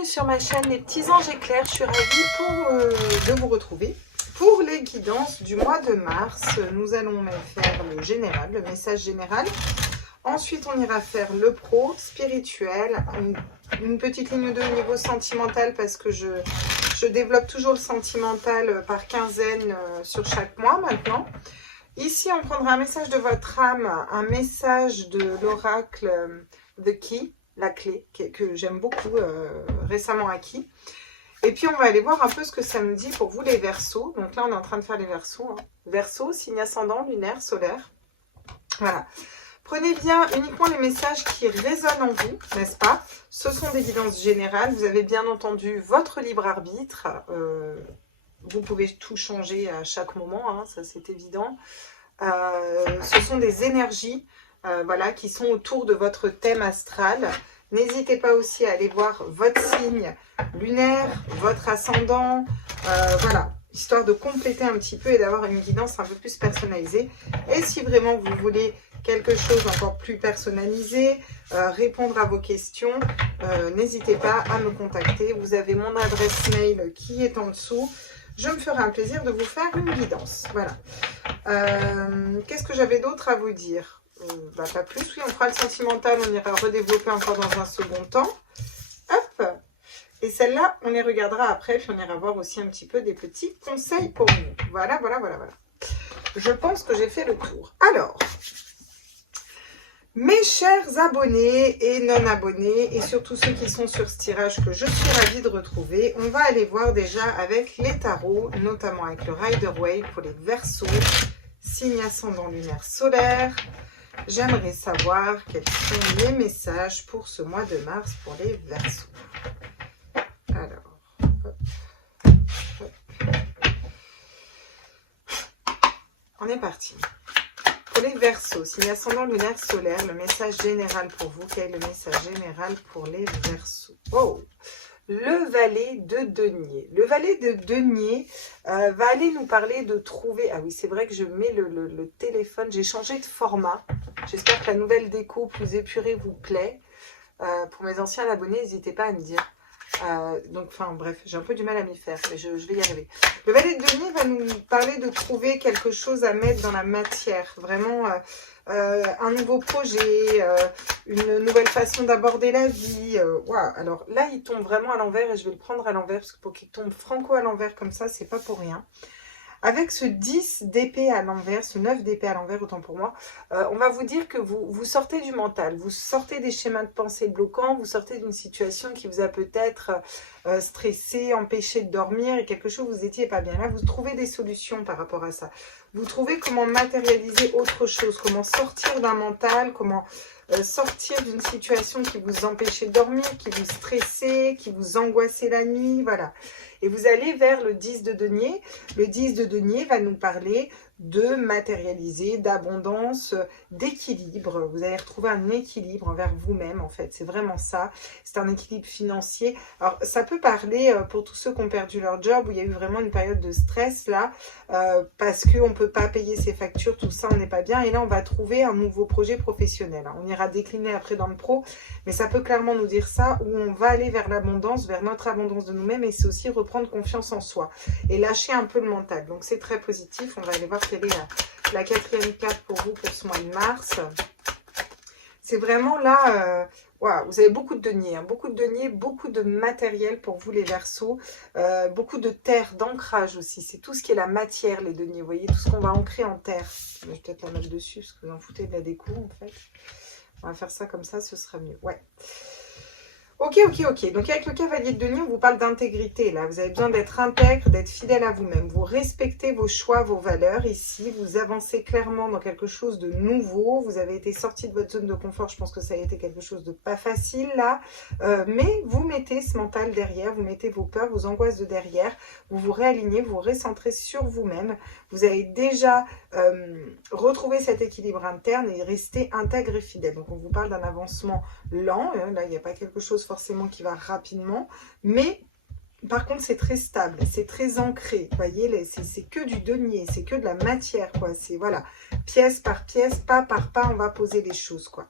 bienvenue sur ma chaîne Les Petits Anges Éclairs. Je suis ravie de vous retrouver. Pour les guidances du mois de mars, nous allons faire le général, le message général. Ensuite, on ira faire le pro, spirituel, une petite ligne 2 au niveau sentimental parce que je développe toujours le sentimental par quinzaine sur chaque mois maintenant. Ici, on prendra un message de votre âme, un message de l'oracle The Key, la clé, que j'aime beaucoup, récemment acquis. Et puis, on va aller voir un peu ce que ça nous dit pour vous les Verseaux. Donc là, on est en train de faire les Verseaux. Hein. Verseaux, signe ascendant, lunaire, solaire. Voilà. Prenez bien uniquement les messages qui résonnent en vous, n'est-ce pas? Ce sont des guidances générales. Vous avez bien entendu votre libre arbitre. Vous pouvez tout changer à chaque moment, hein, ça c'est évident. Ce sont des énergies voilà, qui sont autour de votre thème astral. N'hésitez pas aussi à aller voir votre signe lunaire, votre ascendant, voilà, histoire de compléter un petit peu et d'avoir une guidance un peu plus personnalisée. Et si vraiment vous voulez quelque chose encore plus personnalisé, répondre à vos questions, n'hésitez pas à me contacter. Vous avez mon adresse mail qui est en dessous. Je me ferai un plaisir de vous faire une guidance. Voilà. Qu'est-ce que j'avais d'autre à vous dire? Pas plus. Oui, on fera le sentimental. On ira redévelopper encore dans un second temps. Hop. Et celle-là, on les regardera après. Puis on ira voir aussi un petit peu des petits conseils pour vous. Voilà, voilà, voilà, voilà. Je pense que j'ai fait le tour. Alors, mes chers abonnés et non abonnés, et surtout ceux qui sont sur ce tirage que je suis ravie de retrouver, on va aller voir déjà avec les tarots, notamment avec le Rider-Waite pour les Verseaux, signe ascendant lunaire solaire. J'aimerais savoir quels sont les messages pour ce mois de mars pour les Verseaux. Alors, hop, hop. On est parti. Pour les Verseaux, signe ascendant lunaire solaire, le message général pour vous. Quel est le message général pour les Verseaux? Oh, le valet de denier. Le valet de denier va aller nous parler de trouver... Ah oui, c'est vrai que je mets le téléphone. J'ai changé de format. J'espère que la nouvelle déco plus épurée vous plaît. Pour mes anciens abonnés, n'hésitez pas à me dire. Donc, enfin bref, j'ai un peu du mal à m'y faire, mais je vais y arriver. Le valet de denier va nous parler de trouver quelque chose à mettre dans la matière. Vraiment un nouveau projet, une nouvelle façon d'aborder la vie. Wow. Alors là, il tombe vraiment à l'envers et je vais le prendre à l'envers parce que pour qu'il tombe franco à l'envers comme ça, c'est pas pour rien. Avec ce 10 d'épée à l'envers, ce 9 d'épée à l'envers, autant pour moi, on va vous dire que vous sortez du mental, vous sortez des schémas de pensée bloquants, vous sortez d'une situation qui vous a peut-être stressé, empêché de dormir et quelque chose, vous n'étiez pas bien. Là, vous trouvez des solutions par rapport à ça. Vous trouvez comment matérialiser autre chose, comment sortir d'un mental, comment sortir d'une situation qui vous empêchait de dormir, qui vous stressait, qui vous angoissait la nuit, voilà. Et vous allez vers le 10 de denier. Le 10 de denier va nous parler de matérialiser, d'abondance, d'équilibre. Vous allez retrouver un équilibre envers vous-même, en fait. C'est vraiment ça. C'est un équilibre financier. Alors, ça peut parler pour tous ceux qui ont perdu leur job, où il y a eu vraiment une période de stress, là, parce qu'on ne peut pas payer ses factures, tout ça, on n'est pas bien. Et là, on va trouver un nouveau projet professionnel. On ira décliner après dans le pro, mais ça peut clairement nous dire ça, où on va aller vers l'abondance, vers notre abondance de nous-mêmes, et c'est aussi reprendre confiance en soi et lâcher un peu le mental. Donc, c'est très positif. On va aller voir quelle est la quatrième carte pour vous pour ce mois de mars. C'est vraiment là, wow, vous avez beaucoup de deniers, hein, beaucoup de matériel pour vous les Verseaux, beaucoup de terre, d'ancrage aussi. C'est tout ce qui est la matière, les deniers, vous voyez, tout ce qu'on va ancrer en terre. Je vais peut-être la mettre dessus parce que vous en foutez de la déco en fait. On va faire ça comme ça, ce sera mieux. Ouais. Ok. Donc, avec le cavalier de denier, on vous parle d'intégrité. Là, vous avez besoin d'être intègre, d'être fidèle à vous-même. Vous respectez vos choix, vos valeurs. Ici, vous avancez clairement dans quelque chose de nouveau. Vous avez été sorti de votre zone de confort. Je pense que ça a été quelque chose de pas facile, là. Mais vous mettez ce mental derrière. Vous mettez vos peurs, vos angoisses de derrière. Vous vous réalignez, vous vous recentrez sur vous-même. Vous avez déjà retrouvé cet équilibre interne et resté intègre et fidèle. Donc, on vous parle d'un avancement lent. Là, il n'y a pas quelque chose forcément qui va rapidement, mais Par contre, c'est très stable, c'est très ancré. Vous voyez, c'est que du denier, c'est que de la matière, quoi. C'est, voilà, pièce par pièce, pas par pas, on va poser les choses, quoi.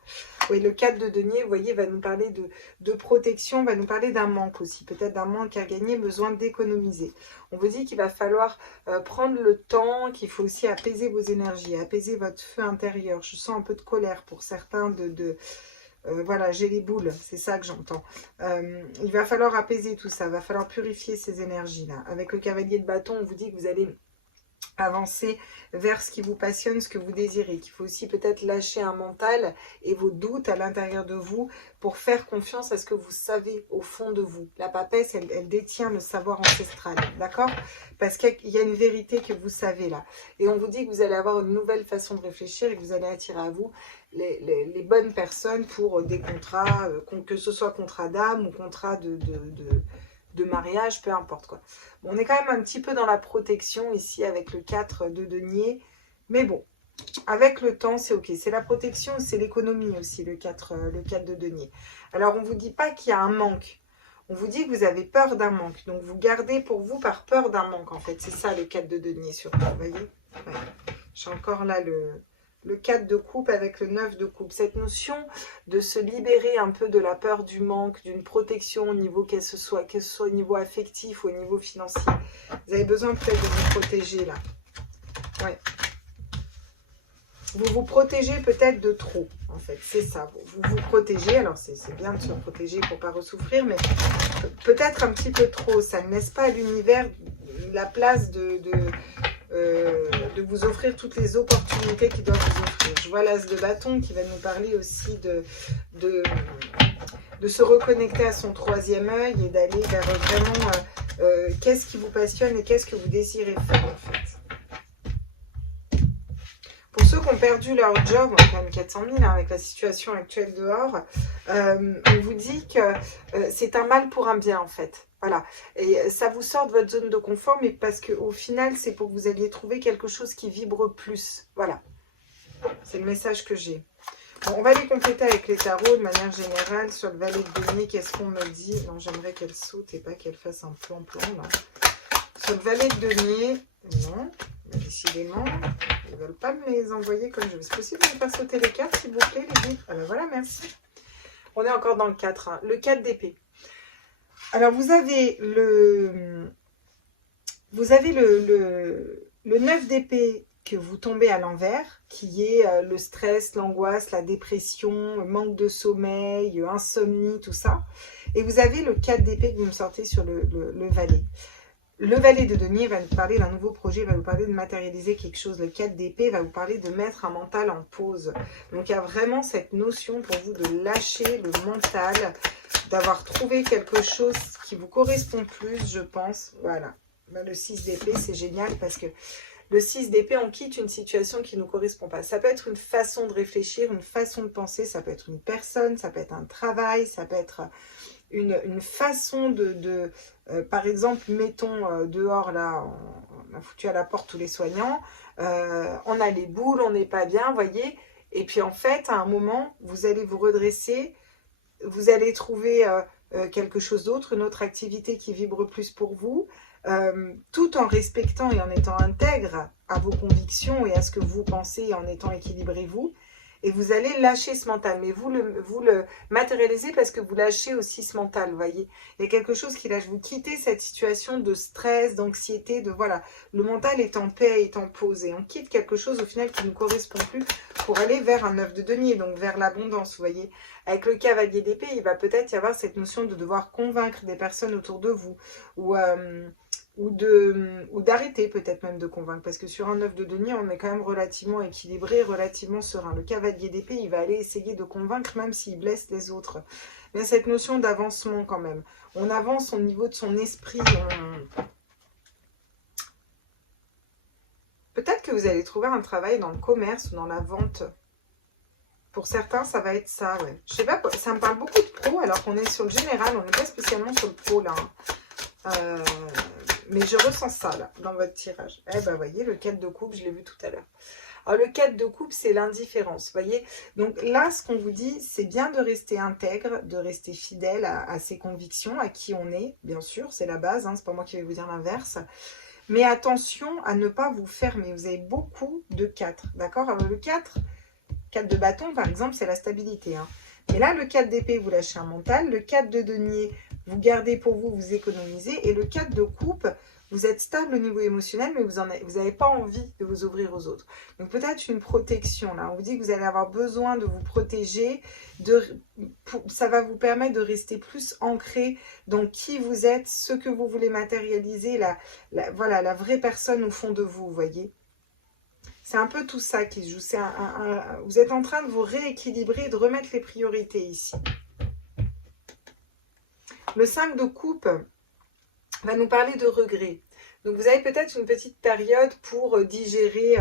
Oui, le 4 de denier, vous voyez, va nous parler de protection, va nous parler d'un manque aussi. Peut-être d'un manque à gagner, besoin d'économiser. On vous dit qu'il va falloir prendre le temps, qu'il faut aussi apaiser vos énergies, apaiser votre feu intérieur. Je sens un peu de colère pour certains voilà, j'ai les boules, c'est ça que j'entends. Il va falloir apaiser tout ça, il va falloir purifier ces énergies-là. Avec le cavalier de bâton, on vous dit que vous allez avancer vers ce qui vous passionne, ce que vous désirez. Qu'il faut aussi peut-être lâcher un mental et vos doutes à l'intérieur de vous pour faire confiance à ce que vous savez au fond de vous. La papesse, elle détient le savoir ancestral, d'accord? Parce qu'il y a une vérité que vous savez là. Et on vous dit que vous allez avoir une nouvelle façon de réfléchir et que vous allez attirer à vous les bonnes personnes pour des contrats, que ce soit contrat d'âme ou contrat de mariage, peu importe quoi. Bon, on est quand même un petit peu dans la protection ici avec le 4 de denier. Mais bon, avec le temps, c'est ok. C'est la protection, c'est l'économie aussi, le 4 de denier. Alors, on ne vous dit pas qu'il y a un manque. On vous dit que vous avez peur d'un manque. Donc, vous gardez pour vous par peur d'un manque, en fait. C'est ça, le 4 de denier, surtout. Vous voyez, ouais. J'ai encore là le 4 de coupe avec le 9 de coupe. Cette notion de se libérer un peu de la peur du manque, d'une protection au niveau, que ce soit au niveau affectif ou au niveau financier. Vous avez besoin peut-être de vous protéger là. Ouais. Vous vous protégez peut-être de trop, en fait. C'est ça. Vous vous protégez. Alors, c'est bien de se protéger pour ne pas ressouffrir, mais peut-être un petit peu trop. Ça ne laisse pas à l'univers la place de vous offrir toutes les opportunités qu'il doit vous offrir. Je vois l'as de bâton qui va nous parler aussi de se reconnecter à son troisième œil et d'aller vers vraiment qu'est-ce qui vous passionne et qu'est-ce que vous désirez faire en fait. Pour ceux qui ont perdu leur job, on a quand même 400 000 hein, avec la situation actuelle dehors, on vous dit que c'est un mal pour un bien en fait. Voilà, et ça vous sort de votre zone de confort, mais parce qu'au final, c'est pour que vous alliez trouver quelque chose qui vibre plus. Voilà, c'est le message que j'ai. Bon, on va les compléter avec les tarots de manière générale. Sur le valet de denier, qu'est-ce qu'on me dit? Non, j'aimerais qu'elle saute et pas qu'elle fasse un plan-plan, là. Sur le valet de denier, non, décidément, ils ne veulent pas me les envoyer comme je veux. C'est possible de me faire sauter les cartes, s'il vous plaît, les guides? Ah ben voilà, merci. On est encore dans le 4, hein. Le 4 d'épée. Alors, vous avez le 9 d'épée que vous tombez à l'envers, qui est le stress, l'angoisse, la dépression, le manque de sommeil, insomnie, tout ça. Et vous avez le 4 d'épée que vous me sortez sur le valet. Le valet de denier va vous parler d'un nouveau projet, va vous parler de matérialiser quelque chose. Le 4 d'épée va vous parler de mettre un mental en pause. Donc, il y a vraiment cette notion pour vous de lâcher le mental, d'avoir trouvé quelque chose qui vous correspond plus, je pense. Voilà. Le 6 d'épée, c'est génial parce que le 6 d'épée, on quitte une situation qui ne nous correspond pas. Ça peut être une façon de réfléchir, une façon de penser, ça peut être une personne, ça peut être un travail, ça peut être une façon par exemple, mettons dehors, là, on a foutu à la porte tous les soignants, on a les boules, on n'est pas bien, vous voyez, et puis en fait, à un moment, vous allez vous redresser, vous allez trouver quelque chose d'autre, une autre activité qui vibre plus pour vous, tout en respectant et en étant intègre à vos convictions et à ce que vous pensez en étant équilibré vous. Et vous allez lâcher ce mental. Mais vous le matérialisez parce que vous lâchez aussi ce mental, vous voyez. Il y a quelque chose qui lâche. Vous quittez cette situation de stress, d'anxiété, de voilà. Le mental est en paix, est en pause. Et on quitte quelque chose au final qui ne nous correspond plus pour aller vers un 9 de denier, donc vers l'abondance, vous voyez. Avec le cavalier d'épée, il va peut-être y avoir cette notion de devoir convaincre des personnes autour de vous. Ou d'arrêter peut-être même de convaincre. Parce que sur un 9 de denier, on est quand même relativement équilibré, relativement serein. Le cavalier d'épée, il va aller essayer de convaincre même s'il blesse les autres. Mais cette notion d'avancement quand même. On avance au niveau de son esprit. Peut-être que vous allez trouver un travail dans le commerce ou dans la vente. Pour certains, ça va être ça, ouais. Je sais pas, ça me parle beaucoup de pro alors qu'on est sur le général. On n'est pas spécialement sur le pro là. Mais je ressens ça, là, dans votre tirage. Eh ben, voyez, le 4 de coupe, je l'ai vu tout à l'heure. Alors, le 4 de coupe, c'est l'indifférence, vous voyez. Donc là, ce qu'on vous dit, c'est bien de rester intègre, de rester fidèle à ses convictions, à qui on est, bien sûr, c'est la base, hein, c'est pas moi qui vais vous dire l'inverse. Mais attention à ne pas vous fermer, vous avez beaucoup de 4, d'accord? Alors le 4 de bâton, par exemple, c'est la stabilité, hein. Mais là, le 4 d'épée, vous lâchez un mental. Le 4 de denier, vous gardez pour vous, vous économisez. Et le 4 de coupe, vous êtes stable au niveau émotionnel, mais vous n'avez pas envie de vous ouvrir aux autres. Donc peut-être une protection, là. On vous dit que vous allez avoir besoin de vous protéger. Ça va vous permettre de rester plus ancré dans qui vous êtes, ce que vous voulez matérialiser, voilà, la vraie personne au fond de vous, vous voyez. C'est un peu tout ça qui se joue. Vous êtes en train de vous rééquilibrer et de remettre les priorités ici. Le 5 de coupe va nous parler de regret. Donc vous avez peut-être une petite période pour digérer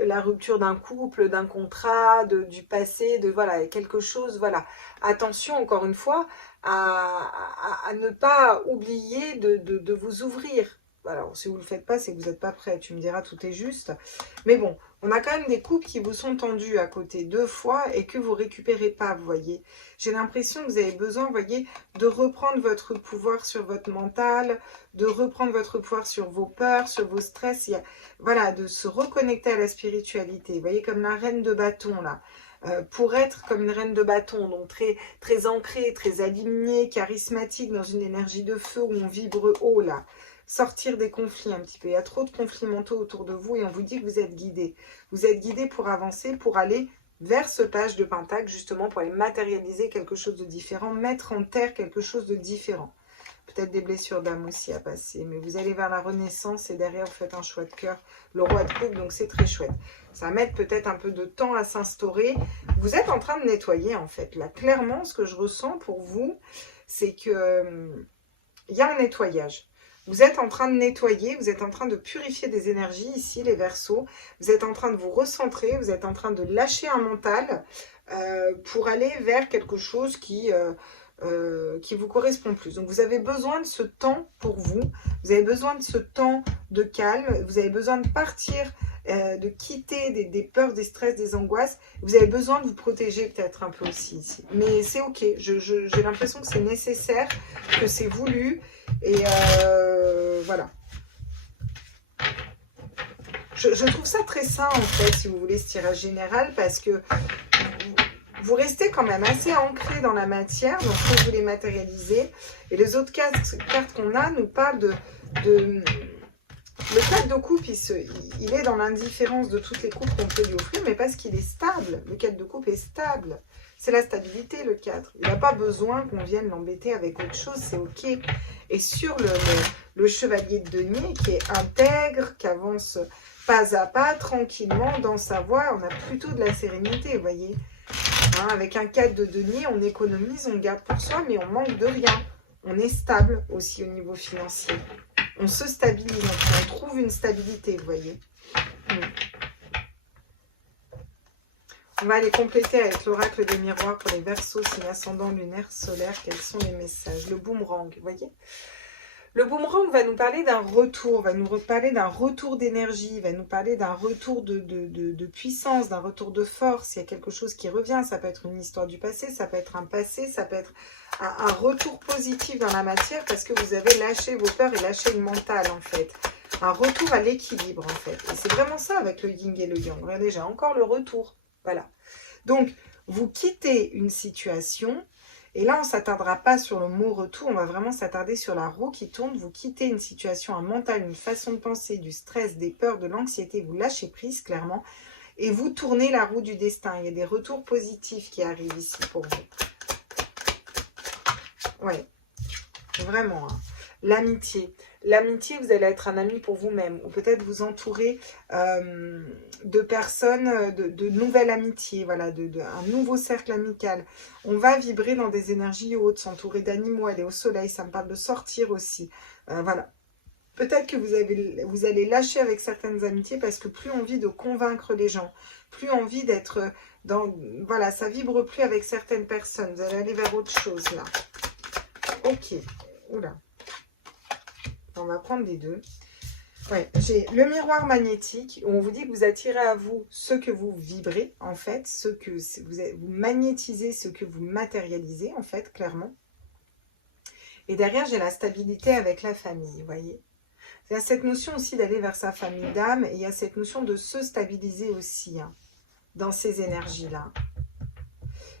la rupture d'un couple, d'un contrat, du passé, voilà, quelque chose. Voilà. Attention, encore une fois, à ne pas oublier de vous ouvrir. Alors, si vous ne le faites pas, c'est que vous n'êtes pas prêt. Tu me diras, tout est juste. Mais bon, on a quand même des couples qui vous sont tendus à côté 2 fois et que vous ne récupérez pas, vous voyez. J'ai l'impression que vous avez besoin, vous voyez, de reprendre votre pouvoir sur votre mental, de reprendre votre pouvoir sur vos peurs, sur vos stress. Voilà, de se reconnecter à la spiritualité. Vous voyez, comme la reine de bâton, là. Pour être comme une reine de bâton, donc très, très ancrée, très alignée, charismatique, dans une énergie de feu où on vibre haut, là. Sortir des conflits un petit peu. Il y a trop de conflits mentaux autour de vous et on vous dit que vous êtes guidé. Vous êtes guidé pour avancer, pour aller vers ce page de pentacle, justement, pour aller matérialiser quelque chose de différent, mettre en terre quelque chose de différent. Peut-être des blessures d'âme aussi à passer, mais vous allez vers la renaissance et derrière, vous faites un choix de cœur, le roi de coupe, donc c'est très chouette. Ça va mettre peut-être un peu de temps à s'instaurer. Vous êtes en train de nettoyer, en fait. Là, clairement, ce que je ressens pour vous, c'est que il y a un nettoyage. Vous êtes en train de nettoyer, vous êtes en train de purifier des énergies ici, les Verseaux. Vous êtes en train de vous recentrer, vous êtes en train de lâcher un mental pour aller vers quelque chose qui vous correspond plus. Donc, vous avez besoin de ce temps pour vous. Vous avez besoin de ce temps de calme. Vous avez besoin de partir, de quitter des peurs, des stress, des angoisses. Vous avez besoin de vous protéger peut-être un peu aussi ici. Mais c'est ok. J'ai l'impression que c'est nécessaire, que c'est voulu. Et voilà. Je trouve ça très sain, en fait, si vous voulez, ce tirage général, parce que vous restez quand même assez ancré dans la matière, donc vous voulez matérialiser. Et les autres cartes qu'on a nous parlent le 4 de coupe, il est dans l'indifférence de toutes les coupes qu'on peut lui offrir, mais parce qu'il est stable. Le 4 de coupe est stable. C'est la stabilité, le 4. Il n'a pas besoin qu'on vienne l'embêter avec autre chose, c'est ok. Et sur le chevalier de denier, qui est intègre, qui avance pas à pas, tranquillement, dans sa voie, on a plutôt de la sérénité, vous voyez. Hein, avec un 4 de denier, on économise, on garde pour soi, mais on manque de rien. On est stable aussi au niveau financier. On se stabilise, on trouve une stabilité, vous voyez. On va aller compléter avec l'oracle des miroirs pour les Verseaux, signe ascendant, lunaire, solaire. Quels sont les messages? Le boomerang, vous voyez. Le boomerang va nous parler d'un retour, va nous parler d'un retour d'énergie, va nous parler d'un retour de puissance, d'un retour de force. Il y a quelque chose qui revient, ça peut être une histoire du passé, ça peut être un passé, ça peut être un retour positif dans la matière parce que vous avez lâché vos peurs et lâché le mental en fait. Un retour à l'équilibre en fait. Et c'est vraiment ça avec le yin et le yang. Regardez, j'ai encore le retour. Voilà. Donc, vous quittez une situation. Et là, on ne s'attardera pas sur le mot retour, on va vraiment s'attarder sur la roue qui tourne. Vous quittez une situation, un mental, une façon de penser, du stress, des peurs, de l'anxiété, vous lâchez prise clairement et vous tournez la roue du destin. Il y a des retours positifs qui arrivent ici pour vous. Ouais, vraiment. Hein. L'amitié. L'amitié, vous allez être un ami pour vous-même ou peut-être vous entourer de personnes, de nouvelles amitiés, voilà, un nouveau cercle amical. On va vibrer dans des énergies hautes, s'entourer d'animaux, aller au soleil, ça me parle de sortir aussi. Voilà. Peut-être que vous allez lâcher avec certaines amitiés parce que plus envie de convaincre les gens, plus envie d'être dans... Voilà, ça vibre plus avec certaines personnes. Vous allez aller vers autre chose là. Ok. Oula. On va prendre les deux. Ouais, j'ai le miroir magnétique où on vous dit que vous attirez à vous ce que vous vibrez, en fait, ce que vous magnétisez, ce que vous matérialisez, en fait, clairement. Et derrière, j'ai la stabilité avec la famille, vous voyez. Il y a cette notion aussi d'aller vers sa famille d'âme et il y a cette notion de se stabiliser aussi hein, dans ces énergies-là.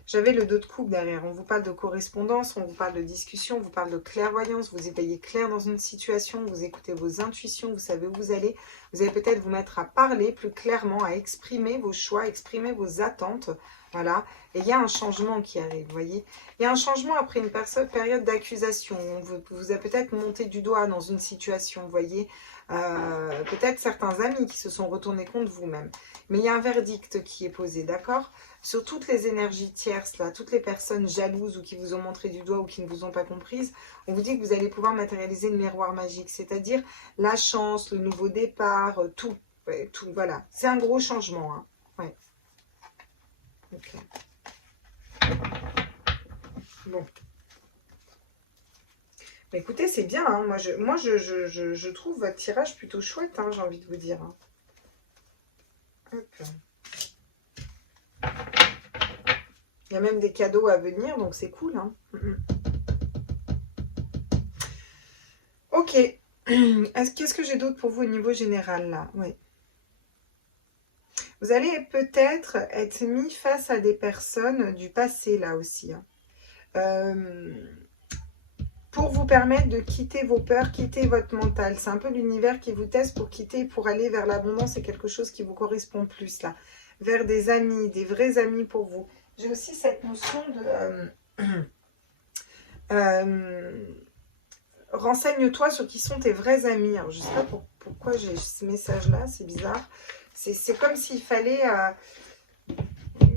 J'avais le 2 de coupe derrière. On vous parle de correspondance, on vous parle de discussion, on vous parle de clairvoyance. Vous éveillez clair dans une situation, vous écoutez vos intuitions, vous savez où vous allez. Vous allez peut-être vous mettre à parler plus clairement, à exprimer vos choix, exprimer vos attentes. Voilà. Et il y a un changement qui arrive, vous voyez. Il y a un changement après une période d'accusation. On vous a peut-être monté du doigt dans une situation, vous voyez. Peut-être certains amis qui se sont retournés contre vous-même. Mais il y a un verdict qui est posé, d'accord ? Sur toutes les énergies tierces, là, toutes les personnes jalouses ou qui vous ont montré du doigt ou qui ne vous ont pas comprises, on vous dit que vous allez pouvoir matérialiser le miroir magique, c'est-à-dire la chance, le nouveau départ, tout. Ouais, tout, voilà. C'est un gros changement. Hein. Ouais. Ok. Bon. Mais écoutez, c'est bien. Hein. Moi, je trouve votre tirage plutôt chouette, hein, j'ai envie de vous dire. Hein. Hop. Il y a même des cadeaux à venir, donc c'est cool. Hein. Ok. Qu'est-ce que j'ai d'autre pour vous au niveau général, là? Oui. Vous allez peut-être être mis face à des personnes du passé, là aussi. Hein. Pour vous permettre de quitter vos peurs, quitter votre mental. C'est un peu l'univers qui vous teste pour aller vers l'abondance et quelque chose qui vous correspond plus, là. Vers des amis, des vrais amis pour vous. J'ai aussi cette notion de... renseigne-toi sur qui sont tes vrais amis. Alors, je ne sais pas pourquoi j'ai ce message-là, c'est bizarre. C'est comme s'il fallait...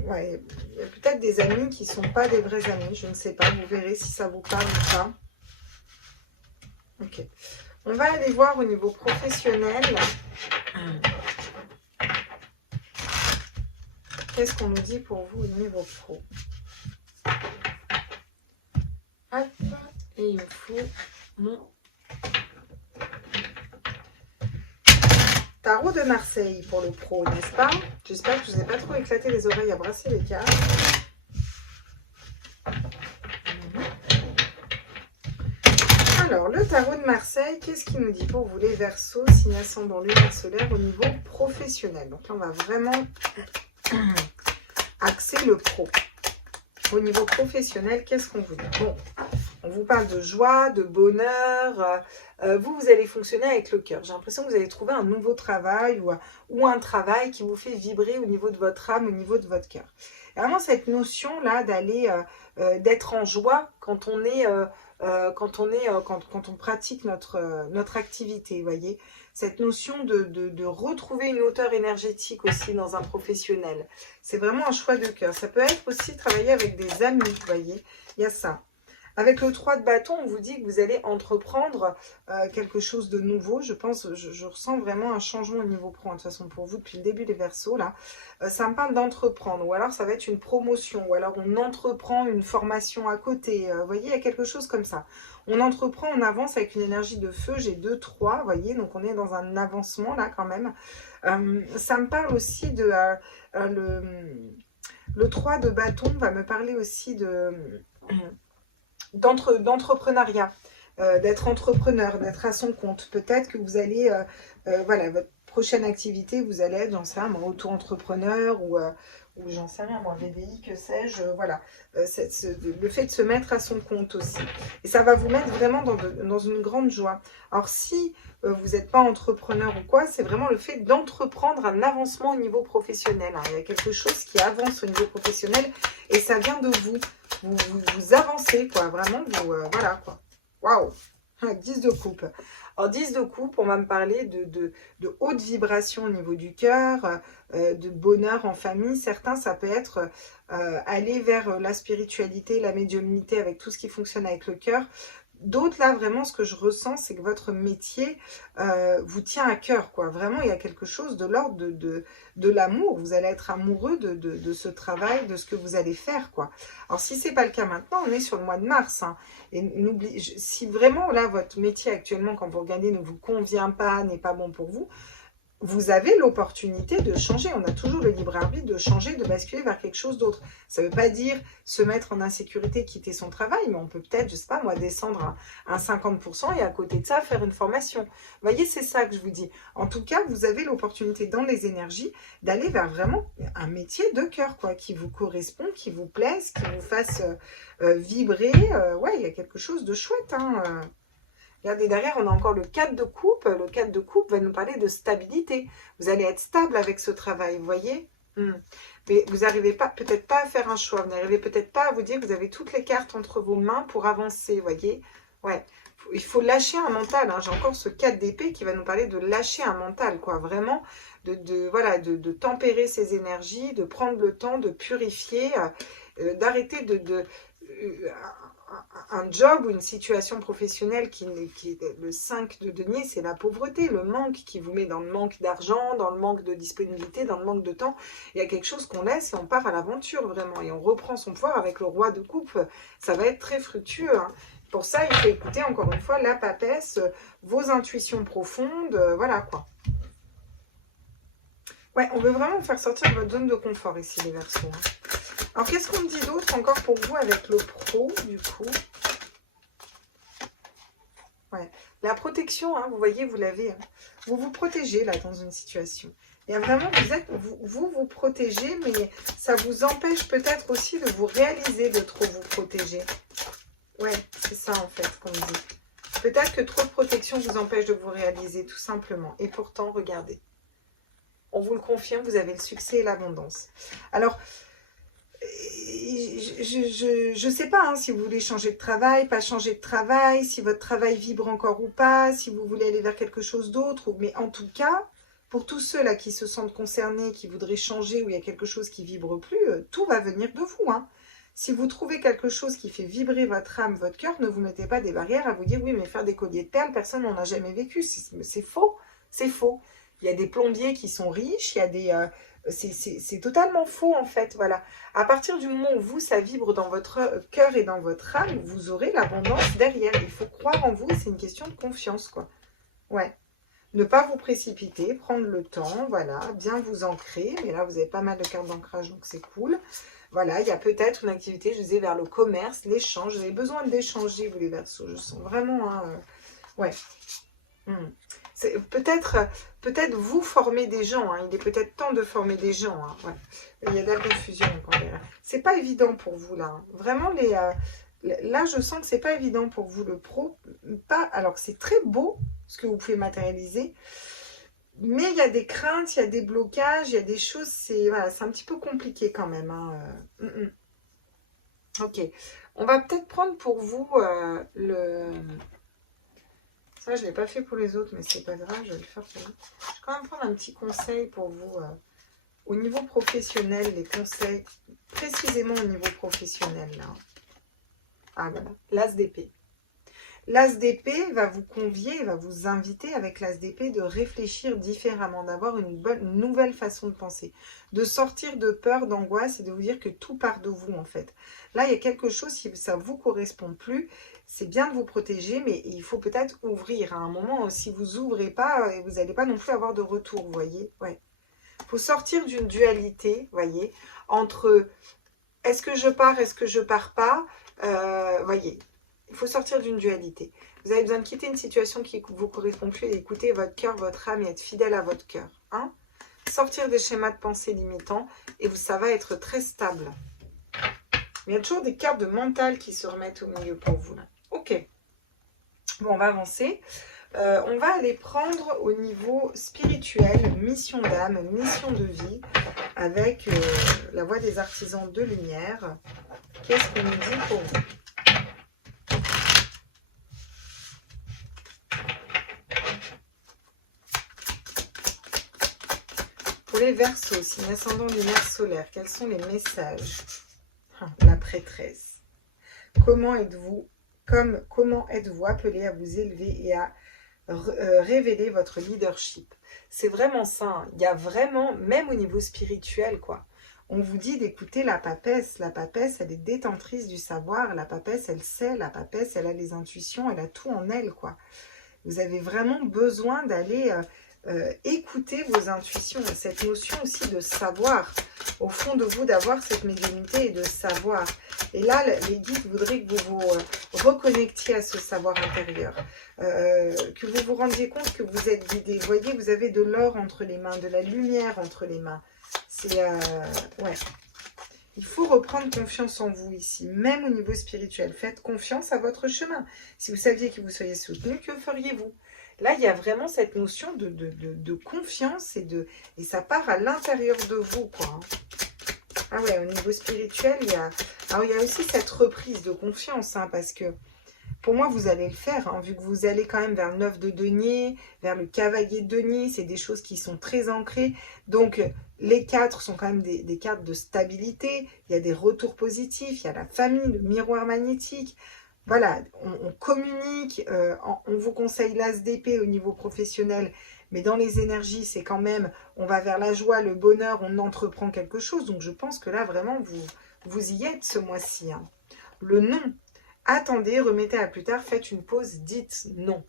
ouais, il y a peut-être des amis qui ne sont pas des vrais amis, je ne sais pas. Vous verrez si ça vous parle ou pas. Ok. On va aller voir au niveau professionnel. Qu'est-ce qu'on nous dit pour vous au niveau pro? Hop, et il me faut mon tarot de Marseille pour le pro, n'est-ce pas? J'espère que je vous ai pas trop éclaté les oreilles à brasser les cartes. Alors, le tarot de Marseille, qu'est-ce qu'il nous dit pour vous les Verseaux, signe ascendant lunaire solaire au niveau professionnel? Donc là, on va vraiment axer le pro. Au niveau professionnel, qu'est-ce qu'on vous dit? Bon, on vous parle de joie, de bonheur. Vous allez fonctionner avec le cœur. J'ai l'impression que vous allez trouver un nouveau travail ou un travail qui vous fait vibrer au niveau de votre âme, au niveau de votre cœur. Et vraiment cette notion-là d'aller, d'être en joie quand on est... quand on pratique notre activité, vous voyez, cette notion de retrouver une hauteur énergétique aussi dans un professionnel. C'est vraiment un choix de cœur. Ça peut être aussi travailler avec des amis, vous voyez, il y a ça. Avec le 3 de bâton, on vous dit que vous allez entreprendre quelque chose de nouveau. Je pense, je ressens vraiment un changement au niveau pro, de toute façon, pour vous, depuis le début des Verseaux, là. Ça me parle d'entreprendre, ou alors ça va être une promotion, ou alors on entreprend une formation à côté. Vous voyez, il y a quelque chose comme ça. On entreprend, on avance avec une énergie de feu. J'ai 2, 3, vous voyez, donc on est dans un avancement, là, quand même. Ça me parle aussi de... le 3 de bâton va me parler aussi d'entrepreneuriat, d'être entrepreneur, d'être à son compte. Peut-être que vous allez, voilà, votre prochaine activité, vous allez être, j'en sais rien, auto-entrepreneur ou j'en sais rien, moi, VDI, que sais-je, voilà. Le fait de se mettre à son compte aussi. Et ça va vous mettre vraiment dans une grande joie. Alors, si vous n'êtes pas entrepreneur ou quoi, c'est vraiment le fait d'entreprendre un avancement au niveau professionnel. Hein. Il y a quelque chose qui avance au niveau professionnel et ça vient de vous. Vous avancez, quoi. Vraiment, voilà, quoi. Waouh! 10 de coupe. Alors, 10 de coupe, on va me parler de haute vibration au niveau du cœur, de bonheur en famille. Certains, ça peut être aller vers la spiritualité, la médiumnité avec tout ce qui fonctionne avec le cœur. d'autres, là, vraiment, ce que je ressens, c'est que votre métier vous tient à cœur, quoi. Vraiment, il y a quelque chose de l'ordre de l'amour. Vous allez être amoureux de ce travail, de ce que vous allez faire, quoi. Alors, si c'est pas le cas maintenant, on est sur le mois de mars, hein. Et n'oubliez, si vraiment, là, votre métier actuellement, quand vous regardez, ne vous convient pas, n'est pas bon pour vous, vous avez l'opportunité de changer. On a toujours le libre arbitre de changer, de basculer vers quelque chose d'autre. Ça ne veut pas dire se mettre en insécurité, quitter son travail, mais on peut peut-être, je ne sais pas moi, descendre à 50% et à côté de ça, faire une formation. Vous voyez, c'est ça que je vous dis. En tout cas, vous avez l'opportunité dans les énergies d'aller vers vraiment un métier de cœur, quoi, qui vous correspond, qui vous plaise, qui vous fasse vibrer. Ouais, il y a quelque chose de chouette, hein. Regardez, derrière, on a encore le 4 de coupe. Le 4 de coupe va nous parler de stabilité. Vous allez être stable avec ce travail, vous voyez. Mais vous n'arrivez pas, peut-être pas à faire un choix. Vous n'arrivez peut-être pas à vous dire que vous avez toutes les cartes entre vos mains pour avancer, vous voyez. Ouais, il faut lâcher un mental, hein. J'ai encore ce 4 d'épée qui va nous parler de lâcher un mental, quoi. Vraiment, voilà, de tempérer ses énergies, de prendre le temps, de purifier, d'arrêter un job ou une situation professionnelle qui est le 5 de denier, c'est la pauvreté, le manque qui vous met dans le manque d'argent, dans le manque de disponibilité, dans le manque de temps. Il y a quelque chose qu'on laisse et on part à l'aventure vraiment et on reprend son pouvoir avec le roi de coupe. Ça va être très fructueux, hein. Pour ça, il faut écouter encore une fois la papesse, vos intuitions profondes, voilà quoi. Ouais, on veut vraiment vous faire sortir de votre zone de confort ici, les Verseaux, hein. Alors, qu'est-ce qu'on me dit d'autre encore pour vous avec le pro, du coup? Ouais. La protection, hein, vous voyez, vous l'avez. Hein. Vous vous protégez, là, dans une situation. Il y a vraiment, vous protégez, mais ça vous empêche peut-être aussi de vous réaliser, de trop vous protéger. Ouais, c'est ça, en fait, qu'on me dit. Peut-être que trop de protection vous empêche de vous réaliser, tout simplement. Et pourtant, regardez. On vous le confirme, vous avez le succès et l'abondance. Alors, je sais pas hein, si vous voulez changer de travail, pas changer de travail, si votre travail vibre encore ou pas, si vous voulez aller vers quelque chose d'autre. Mais en tout cas, pour tous ceux là qui se sentent concernés, qui voudraient changer, où il y a quelque chose qui vibre plus, tout va venir de vous, hein. Si vous trouvez quelque chose qui fait vibrer votre âme, votre cœur, ne vous mettez pas des barrières à vous dire « oui, mais faire des colliers de perles, personne n'en a jamais vécu ». C'est faux, c'est faux. Il y a des plombiers qui sont riches, il y a des... c'est totalement faux en fait, voilà. À partir du moment où vous, ça vibre dans votre cœur et dans votre âme, vous aurez l'abondance derrière. Il faut croire en vous, c'est une question de confiance, quoi. Ouais. Ne pas vous précipiter, prendre le temps, voilà, bien vous ancrer. Mais là, vous avez pas mal de cartes d'ancrage, donc c'est cool. Voilà, il y a peut-être une activité, je disais, vers le commerce, l'échange. Vous avez besoin d'échanger, vous les Verseaux, je sens vraiment, hein, ouais. Peut-être vous former des gens, hein. Il est peut-être temps de former des gens, hein. Ouais. Il y a de la confusion quand même. C'est pas évident pour vous là, hein. Vraiment là je sens que c'est pas évident pour vous le pro, pas alors que c'est très beau ce que vous pouvez matérialiser, mais il y a des craintes, il y a des blocages, il y a des choses, c'est voilà, c'est un petit peu compliqué quand même, hein. Ok, on va peut-être prendre pour vous ça, je ne l'ai pas fait pour les autres, mais c'est pas grave, je vais le faire pour vous. Je vais quand même prendre un petit conseil pour vous. Au niveau professionnel, les conseils, précisément au niveau professionnel. Là. Ah voilà, l'as d'épée. L'as d'épée va vous convier, va vous inviter avec l'as d'épée de réfléchir différemment, d'avoir une nouvelle façon de penser, de sortir de peur, d'angoisse et de vous dire que tout part de vous en fait. Là, il y a quelque chose, si ça ne vous correspond plus, c'est bien de vous protéger, mais il faut peut-être ouvrir. À un moment, si vous ouvrez pas, vous n'allez pas non plus avoir de retour, vous voyez. Ouais. Il faut sortir d'une dualité, vous voyez, entre est-ce que je pars, est-ce que je pars pas, voyez. Il faut sortir d'une dualité. Vous avez besoin de quitter une situation qui ne vous correspond plus et écouter votre cœur, votre âme et être fidèle à votre cœur. Hein? Sortir des schémas de pensée limitants et ça va être très stable. Mais il y a toujours des cartes de mental qui se remettent au milieu pour vous. Là. Ok. Bon, on va avancer. On va aller prendre au niveau spirituel, mission d'âme, mission de vie, avec la voix des artisans de lumière. Qu'est-ce qu'on nous dit pour vous ? Pour les Verseaux, signe ascendant lunaire solaire, quels sont les messages? La prêtresse. Comment êtes-vous Comment êtes-vous appelé à vous élever et à révéler votre leadership? C'est vraiment ça, hein. Il y a vraiment, même au niveau spirituel, quoi. On vous dit d'écouter la papesse. La papesse, elle est détentrice du savoir. La papesse, elle sait. La papesse, elle a les intuitions. Elle a tout en elle, quoi. Vous avez vraiment besoin d'aller écouter vos intuitions. Cette notion aussi de savoir. Au fond de vous, d'avoir cette médiumnité et de savoir. Et là, les guides voudraient que vous vous reconnectiez à ce savoir intérieur. Que vous vous rendiez compte que vous êtes guidé. Vous voyez, vous avez de l'or entre les mains, de la lumière entre les mains. C'est... ouais. Il faut reprendre confiance en vous ici, même au niveau spirituel. Faites confiance à votre chemin. Si vous saviez que vous soyez soutenu, que feriez-vous? Là, il y a vraiment cette notion de confiance et ça part à l'intérieur de vous, quoi. Hein. Ah ouais, au niveau spirituel, alors, il y a aussi cette reprise de confiance, hein, parce que pour moi, vous allez le faire, hein, vu que vous allez quand même vers le 9 de denier, vers le cavalier de denier, c'est des choses qui sont très ancrées. Donc, les 4 sont quand même des cartes de stabilité, il y a des retours positifs, il y a la famille, le miroir magnétique. Voilà, on communique, on vous conseille l'as d'épée au niveau professionnel, mais dans les énergies, c'est quand même, on va vers la joie, le bonheur, on entreprend quelque chose. Donc, je pense que là, vraiment, vous y êtes ce mois-ci. Hein. Le non. Attendez, remettez à plus tard, faites une pause, dites non.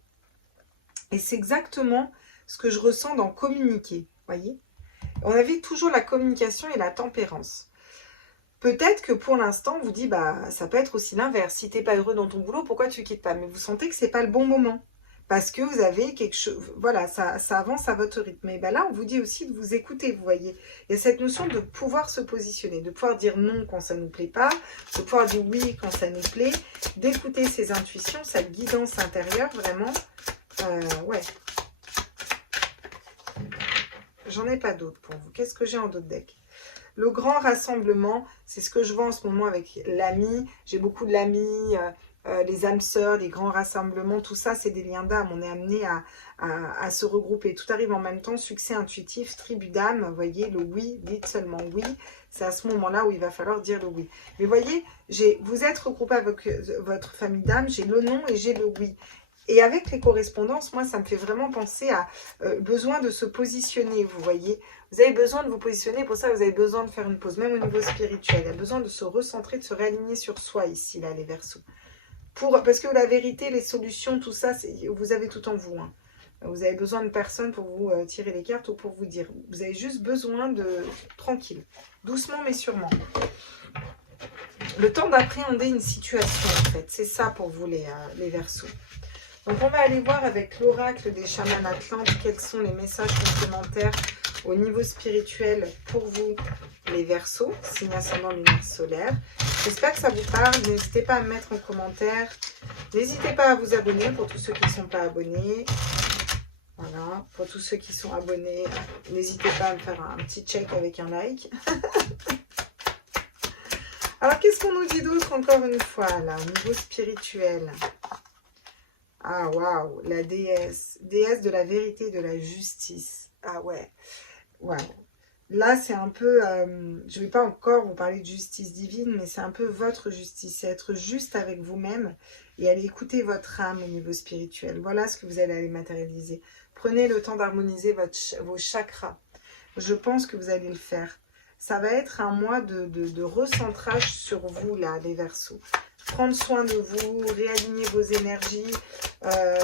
Et c'est exactement ce que je ressens dans communiquer, voyez. On avait toujours la communication et la tempérance. Peut-être que pour l'instant, on vous dit, bah, ça peut être aussi l'inverse. Si tu n'es pas heureux dans ton boulot, pourquoi tu ne quittes pas? Mais vous sentez que ce n'est pas le bon moment. Parce que vous avez quelque chose, voilà, ça avance à votre rythme. Et ben là, on vous dit aussi de vous écouter, vous voyez. Il y a cette notion de pouvoir se positionner, de pouvoir dire non quand ça ne nous plaît pas, de pouvoir dire oui quand ça nous plaît, d'écouter ses intuitions, cette guidance intérieure, vraiment. Ouais. J'en ai pas d'autres pour vous. Qu'est-ce que j'ai en d'autres decks? Le grand rassemblement, c'est ce que je vois en ce moment avec l'ami. J'ai beaucoup de l'ami, les âmes sœurs, les grands rassemblements, tout ça, c'est des liens d'âme. On est amené à se regrouper. Tout arrive en même temps, succès intuitif, tribu d'âme. Vous voyez, le oui, dites seulement oui. C'est à ce moment-là où il va falloir dire le oui. Mais voyez, vous êtes regroupé avec votre famille d'âme, j'ai le non et j'ai le oui. Et avec les correspondances, moi, ça me fait vraiment penser à besoin de se positionner, vous voyez. Vous avez besoin de vous positionner, pour ça, vous avez besoin de faire une pause, même au niveau spirituel. Il y a besoin de se recentrer, de se réaligner sur soi ici, là, les Verseaux. Parce que la vérité, les solutions, tout ça, vous avez tout en vous. Hein. Vous avez besoin de personne pour vous tirer les cartes ou pour vous dire. Vous avez juste besoin de... tranquille, doucement mais sûrement. Le temps d'appréhender une situation, en fait. C'est ça pour vous, les Verseaux. Donc, on va aller voir avec l'oracle des chamans atlantes quels sont les messages complémentaires au niveau spirituel pour vous, les Verseaux, signe ascendant lunaire solaire. J'espère que ça vous parle. N'hésitez pas à me mettre en commentaire. N'hésitez pas à vous abonner pour tous ceux qui ne sont pas abonnés. Voilà, pour tous ceux qui sont abonnés, n'hésitez pas à me faire un petit check avec un like. Alors, qu'est-ce qu'on nous dit d'autre encore une fois, là, au niveau spirituel? Ah, waouh, la déesse. Déesse de la vérité et de la justice. Ah ouais, waouh. Là, c'est un peu, je ne vais pas encore vous parler de justice divine, mais c'est un peu votre justice. C'est être juste avec vous-même et aller écouter votre âme au niveau spirituel. Voilà ce que vous allez aller matérialiser. Prenez le temps d'harmoniser vos chakras. Je pense que vous allez le faire. Ça va être un mois de recentrage sur vous, là, les Verseaux. Prendre soin de vous, réaligner vos énergies.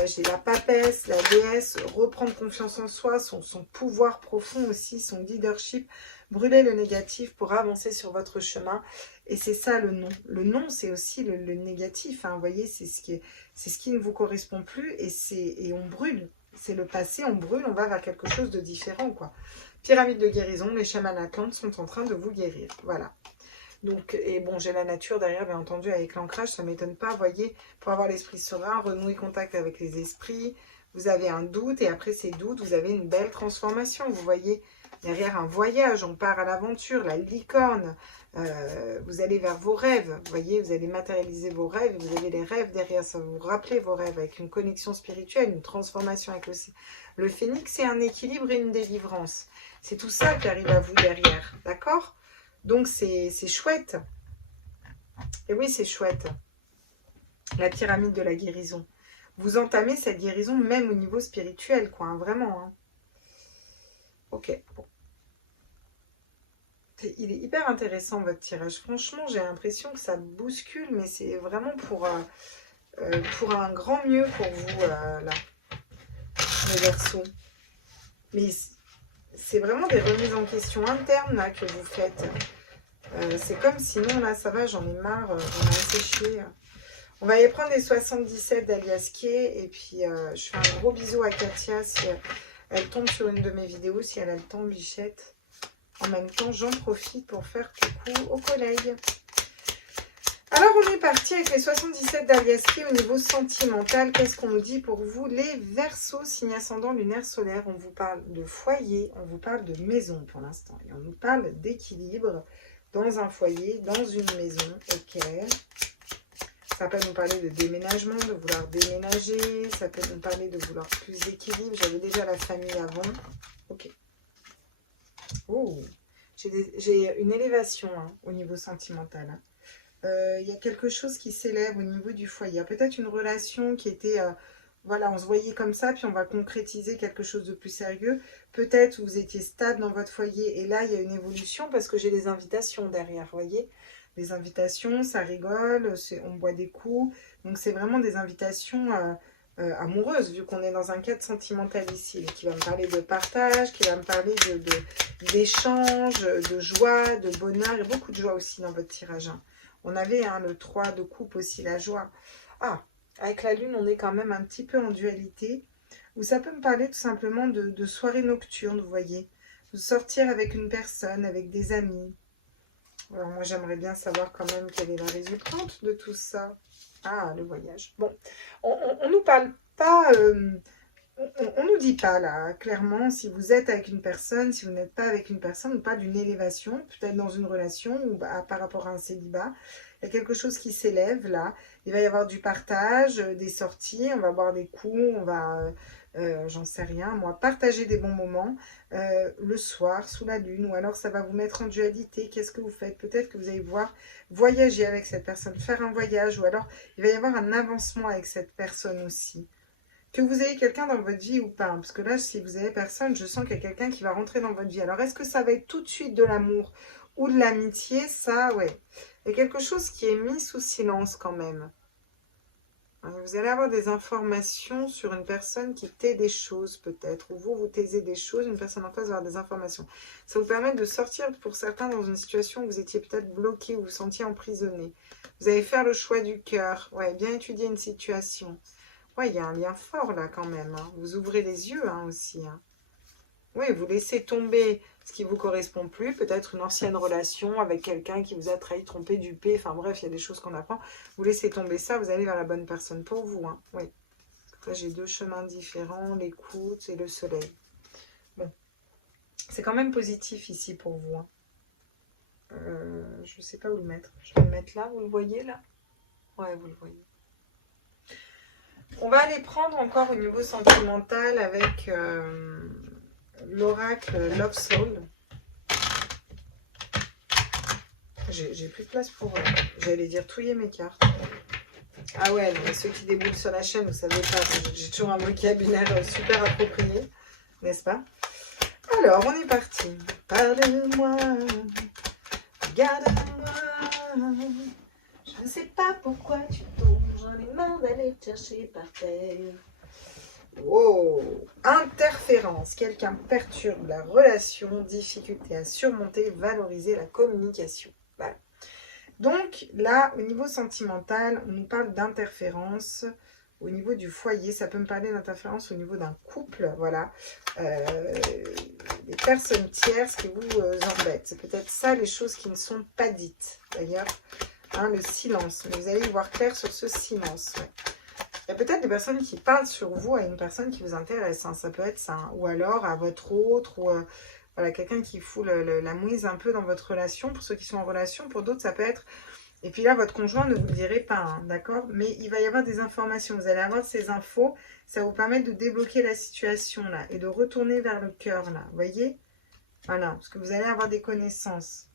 J'ai la papesse, la déesse, reprendre confiance en soi, son pouvoir profond aussi, son leadership. Brûler le négatif pour avancer sur votre chemin. Et c'est ça le non. Le non, c'est aussi le négatif. Hein, vous voyez, c'est ce qui ne vous correspond plus et on brûle. C'est le passé, on brûle, on va vers quelque chose de différent, quoi. Pyramide de guérison, les chamans atlantes sont en train de vous guérir. Voilà. Donc, et bon, j'ai la nature derrière, bien entendu, avec l'ancrage, ça ne m'étonne pas. Vous voyez, pour avoir l'esprit serein, renouer contact avec les esprits, vous avez un doute, et après ces doutes, vous avez une belle transformation. Vous voyez, derrière un voyage, on part à l'aventure, la licorne, vous allez vers vos rêves. Vous voyez, vous allez matérialiser vos rêves, vous avez les rêves derrière, ça va vous rappeler vos rêves avec une connexion spirituelle, une transformation avec le phénix, c'est un équilibre et une délivrance. C'est tout ça qui arrive à vous derrière, d'accord ? Donc, c'est chouette. Et oui, c'est chouette. La pyramide de la guérison. Vous entamez cette guérison même au niveau spirituel, quoi, hein, vraiment. Hein. Ok, bon. Il est hyper intéressant, votre tirage. Franchement, j'ai l'impression que ça bouscule, mais c'est vraiment pour un grand mieux pour vous, là, les Verseaux. Mais c'est vraiment des remises en question internes, là, que vous faites. C'est comme sinon, là, ça va, j'en ai marre, j'en ai assez chier. On va aller prendre les 77 d'Alias Kay. Et puis, je fais un gros bisou à Katia si elle tombe sur une de mes vidéos, si elle a le temps, Bichette. En même temps, j'en profite pour faire coucou aux collègues. Alors, on est parti avec les 77 d'Alias Kay au niveau sentimental. Qu'est-ce qu'on nous dit pour vous, les Verseaux, signe ascendant lunaire solaire? On vous parle de foyer, on vous parle de maison pour l'instant. Et on nous parle d'équilibre dans un foyer, dans une maison. Ok. Ça peut nous parler de déménagement, de vouloir déménager. Ça peut nous parler de vouloir plus d'équilibre. J'avais déjà la famille avant. Ok. Oh, j'ai une élévation hein, au niveau sentimental. Il y a quelque chose qui s'élève au niveau du foyer. Il y a peut-être une relation qui était... voilà, on se voyait comme ça, puis on va concrétiser quelque chose de plus sérieux. Peut-être vous étiez stable dans votre foyer, et là, il y a une évolution, parce que j'ai des invitations derrière, vous voyez. Les invitations, ça rigole, on boit des coups. Donc, c'est vraiment des invitations amoureuses, vu qu'on est dans un cadre sentimental ici, qui va me parler de partage, qui va me parler d'échange, de joie, de bonheur. Il y a beaucoup de joie aussi dans votre tirage. Hein. On avait hein, le 3 de coupe aussi, la joie. Ah, avec la lune, on est quand même un petit peu en dualité. Ou ça peut me parler tout simplement de soirées nocturnes, vous voyez. De sortir avec une personne, avec des amis. Alors moi, j'aimerais bien savoir quand même quelle est la résultante de tout ça. Ah, le voyage. Bon, on nous parle pas... on nous dit pas là, clairement, si vous êtes avec une personne, si vous n'êtes pas avec une personne, on parle d'une élévation, peut-être dans une relation ou par rapport à un célibat. Il y a quelque chose qui s'élève là. Il va y avoir du partage, des sorties, on va boire des coups, on va, j'en sais rien, moi, partager des bons moments le soir, sous la lune, ou alors ça va vous mettre en dualité. Qu'est-ce que vous faites? Peut-être que vous allez voir voyager avec cette personne, faire un voyage, ou alors il va y avoir un avancement avec cette personne aussi. Que vous ayez quelqu'un dans votre vie ou pas. Hein, parce que là, si vous avez personne, je sens qu'il y a quelqu'un qui va rentrer dans votre vie. Alors, est-ce que ça va être tout de suite de l'amour ou de l'amitié? Ça, ouais. Il y a quelque chose qui est mis sous silence quand même. Vous allez avoir des informations sur une personne qui tait des choses peut-être. Ou vous taisez des choses, une personne en face va avoir des informations. Ça vous permet de sortir pour certains dans une situation où vous étiez peut-être bloqué, où vous vous sentiez emprisonné. Vous allez faire le choix du cœur. Ouais, bien étudier une situation. Ouais, il y a un lien fort là quand même. Hein. Vous ouvrez les yeux hein, aussi. Hein. Oui, vous laissez tomber ce qui ne vous correspond plus. Peut-être une ancienne relation avec quelqu'un qui vous a trahi, trompé, dupé. Enfin bref, il y a des choses qu'on apprend. Vous laissez tomber ça, vous allez vers la bonne personne pour vous. Hein. Oui. Là, j'ai deux chemins différents, l'écoute et le soleil. Bon. C'est quand même positif ici pour vous. Hein. Je ne sais pas où le mettre. Je vais le mettre là, vous le voyez là? Ouais, vous le voyez. On va aller prendre encore au niveau sentimental avec l'oracle Love Soul. J'ai plus de place pour... j'allais dire touiller mes cartes. Ah ouais, mais ceux qui déboulent sur la chaîne, vous savez pas, j'ai toujours un vocabulaire super approprié, n'est-ce pas? Alors, on est parti. Parle-moi, regarde-moi. Je ne sais pas pourquoi tu tombes, j'en ai marre d'aller te chercher par terre. Wow. Interférence, quelqu'un perturbe la relation, difficulté à surmonter, valoriser la communication. Voilà. Donc là, au niveau sentimental, on nous parle d'interférence au niveau du foyer. Ça peut me parler d'interférence au niveau d'un couple, voilà. Des personnes tierces qui vous embêtent. C'est peut-être ça les choses qui ne sont pas dites, d'ailleurs. Hein, le silence. Mais vous allez y voir clair sur ce silence. Ouais. Il y a peut-être des personnes qui parlent sur vous à une personne qui vous intéresse. Hein, ça peut être ça. Hein. Ou alors à votre autre. Ou voilà, quelqu'un qui fout la mouise un peu dans votre relation. Pour ceux qui sont en relation. Pour d'autres, ça peut être... Et puis là, votre conjoint ne vous le dirait pas. Hein, d'accord? Mais il va y avoir des informations. Vous allez avoir ces infos. Ça va vous permettre de débloquer la situation là. Et de retourner vers le cœur là. Vous voyez? Voilà. Parce que vous allez avoir des connaissances.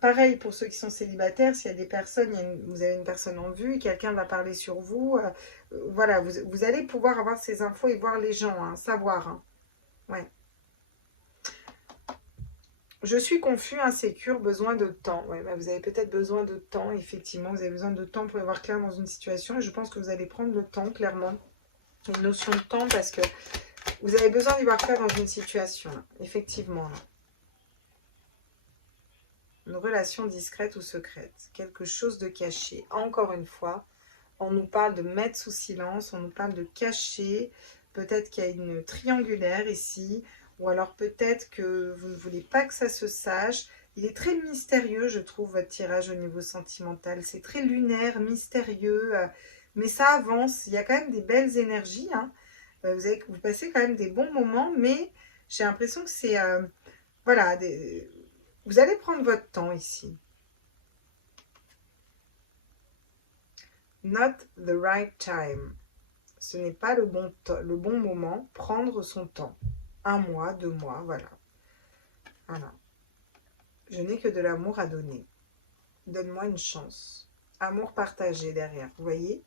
Pareil pour ceux qui sont célibataires, s'il y a des personnes, vous avez une personne en vue, quelqu'un va parler sur vous. Voilà, vous allez pouvoir avoir ces infos et voir les gens, hein, savoir. Hein. Ouais. Je suis confus, insécure, besoin de temps. Ouais, bah vous avez peut-être besoin de temps, effectivement. Vous avez besoin de temps pour y voir clair dans une situation. Et je pense que vous allez prendre le temps, clairement. Une notion de temps parce que vous avez besoin d'y voir clair dans une situation, là. Effectivement. Là. Une relation discrète ou secrète. Quelque chose de caché. Encore une fois, on nous parle de mettre sous silence, on nous parle de cacher. Peut-être qu'il y a une triangulaire ici. Ou alors peut-être que vous ne voulez pas que ça se sache. Il est très mystérieux, je trouve, votre tirage au niveau sentimental. C'est très lunaire, mystérieux. Mais ça avance. Il y a quand même des belles énergies. Hein. Vous passez quand même des bons moments. Mais j'ai l'impression que c'est... voilà, vous allez prendre votre temps ici. Not the right time. Ce n'est pas le bon moment. Prendre son temps. 1 mois, 2 mois, voilà. Voilà. Je n'ai que de l'amour à donner. Donne-moi une chance. Amour partagé derrière, vous voyez?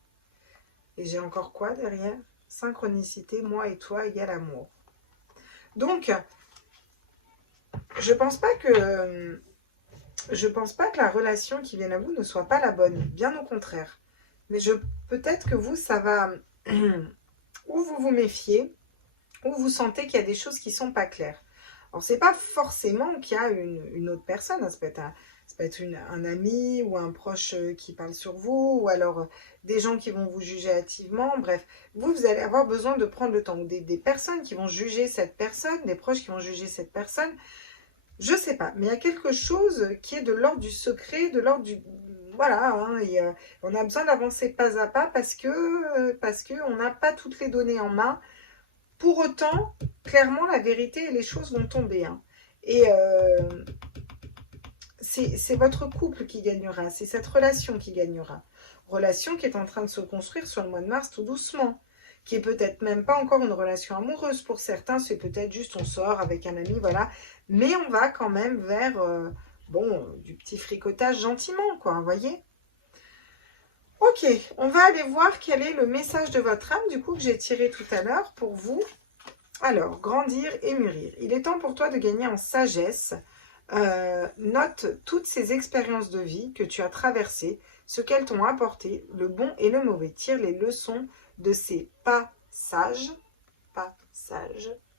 Et j'ai encore quoi derrière? Synchronicité, moi et toi égale amour. Donc, je pense pas que la relation qui vient à vous ne soit pas la bonne. Bien au contraire. Mais peut-être que vous, ça va... ou vous vous méfiez, ou vous sentez qu'il y a des choses qui ne sont pas claires. Alors, c'est pas forcément qu'il y a une autre personne. Hein. Ça peut être un ami ou un proche qui parle sur vous, ou alors des gens qui vont vous juger hâtivement. Bref, vous allez avoir besoin de prendre le temps. Ou des personnes qui vont juger cette personne, des proches qui vont juger cette personne. Je ne sais pas, mais il y a quelque chose qui est de l'ordre du secret, de l'ordre du... Voilà, hein, et, on a besoin d'avancer pas à pas parce que on n'a pas toutes les données en main. Pour autant, clairement, la vérité et les choses vont tomber. Hein. Et c'est votre couple qui gagnera, c'est cette relation qui gagnera. Relation qui est en train de se construire sur le mois de mars tout doucement. Qui est peut-être même pas encore une relation amoureuse. Pour certains, c'est peut-être juste on sort avec un ami, voilà. Mais on va quand même vers, du petit fricotage gentiment, quoi, vous voyez. Ok, on va aller voir quel est le message de votre âme, du coup, que j'ai tiré tout à l'heure pour vous. Alors, grandir et mûrir. Il est temps pour toi de gagner en sagesse. Note toutes ces expériences de vie que tu as traversées, ce qu'elles t'ont apporté, le bon et le mauvais. Tire les leçons de ces passages,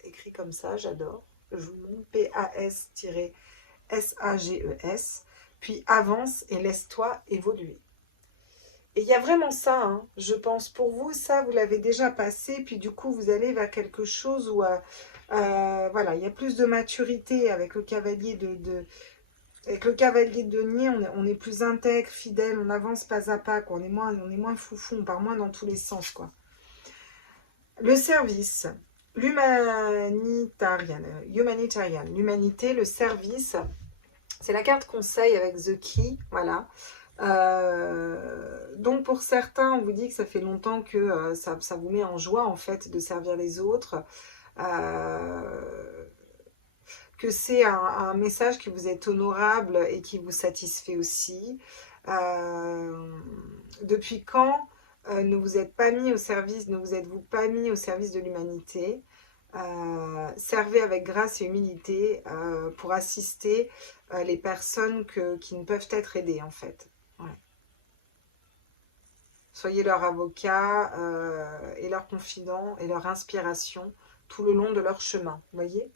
écrit comme ça, j'adore. Je vous montre, P-A-S-S-A-G-E-S. Puis avance et laisse-toi évoluer. Et il y a vraiment ça, hein, je pense, pour vous, ça, vous l'avez déjà passé, puis du coup, vous allez vers quelque chose où, voilà, il y a plus de maturité avec le cavalier avec le cavalier de denier, on est plus intègre, fidèle, on avance pas à pas, quoi, on est moins foufou, on part moins dans tous les sens, quoi. Le service, humanitarian, l'humanité, le service, c'est la carte conseil avec The Key, voilà. Donc pour certains, on vous dit que ça fait longtemps que ça vous met en joie en fait de servir les autres, que c'est un message qui vous est honorable et qui vous satisfait aussi. Depuis quand ne vous êtes pas mis au service, ne vous êtes-vous pas mis au service de l'humanité? Servez avec grâce et humilité pour assister les personnes qui ne peuvent être aidées en fait. Ouais. Soyez leur avocat et leur confident et leur inspiration tout le long de leur chemin, vous voyez?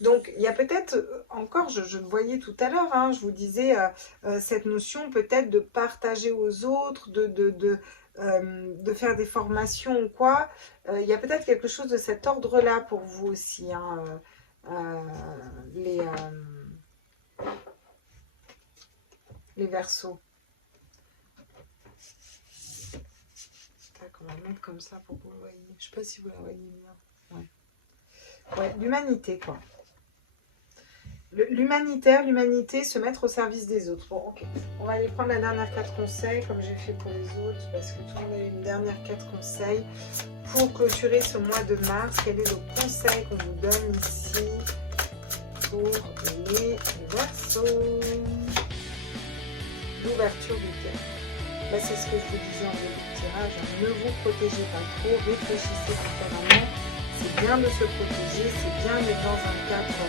Donc, il y a peut-être, encore, je le voyais tout à l'heure, hein, je vous disais, cette notion peut-être de partager aux autres, de faire des formations ou quoi. Il y a peut-être quelque chose de cet ordre-là pour vous aussi, hein, les Verseaux. On va le mettre comme ça pour que vous le voyez. Je ne sais pas si vous la voyez bien. Ouais, l'humanité, quoi. L'humanité, se mettre au service des autres. Bon, ok. On va aller prendre la dernière carte conseil, comme j'ai fait pour les autres, parce que tout le monde a eu une dernière carte conseil. Pour clôturer ce mois de mars, quel est le conseil qu'on vous donne ici? pour les Verseaux. L'ouverture du cœur. Là, c'est ce que je vous disais en début de tirage. Ne vous protégez pas trop, réfléchissez différemment. C'est bien de se protéger, c'est bien d'être dans un cadre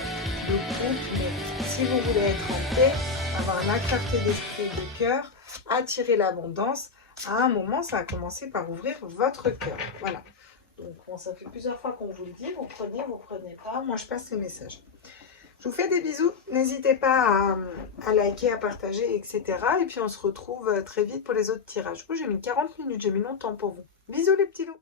de couple, mais si vous voulez être en paix, avoir une clarté d'esprit et de cœur, attirer l'abondance, à un moment, ça a commencé par ouvrir votre cœur. Voilà. Donc, bon, ça fait plusieurs fois qu'on vous le dit. Vous prenez pas. Moi, je passe les messages. Je vous fais des bisous. N'hésitez pas à liker, à partager, etc. Et puis, on se retrouve très vite pour les autres tirages. J'ai mis 40 minutes. J'ai mis longtemps pour vous. Bisous, les petits loups.